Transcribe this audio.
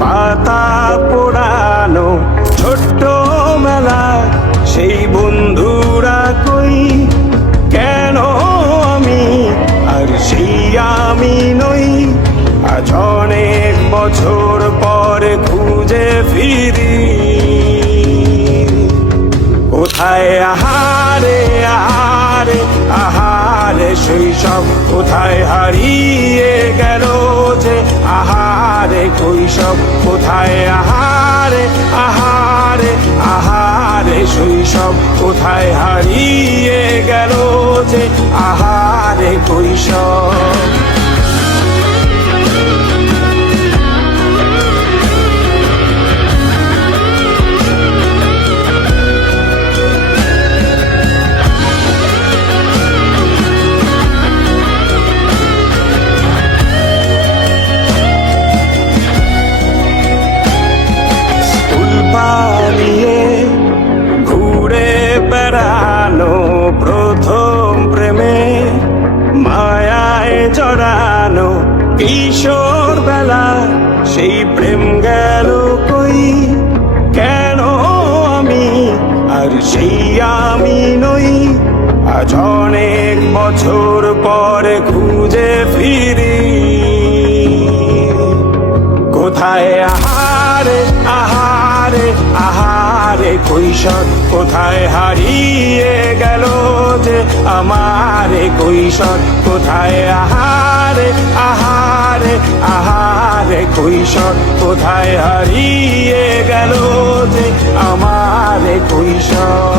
পাতা পোড়ানো ছোট্ট মেলা সেই বন্ধুরা কই কেন আমি আর সেই আমি নই আজ অনেক বছর পরে খুঁজে ফিরি কোথায় আহারে আহারে আহারে শৈশব কোথায় হারিয়ে গেল যে আহারে কৈশব কোথায় আহারে আহারে আহারে শৈশব কোথায় হারিয়ে গেল যে আহারে কৈশব পালিয়ে ঘুরে বেড়ানো প্রথম প্রেমে মায়ায় জড়ানো কিশোর বেলা সেই প্রেম গেল কই কেন আমি আর সেই আমি নই আজ অনেক বছর পরে খুঁজে ফিরি কোথায় আহারে আহারে আহারে কৈশোর কোথায় হারিয়ে গেল যে আমারে কৈশোর কোথায় আহারে আহারে আহারে কৈশোর কোথায় হারিয়ে গেল যে আমারে কৈশোর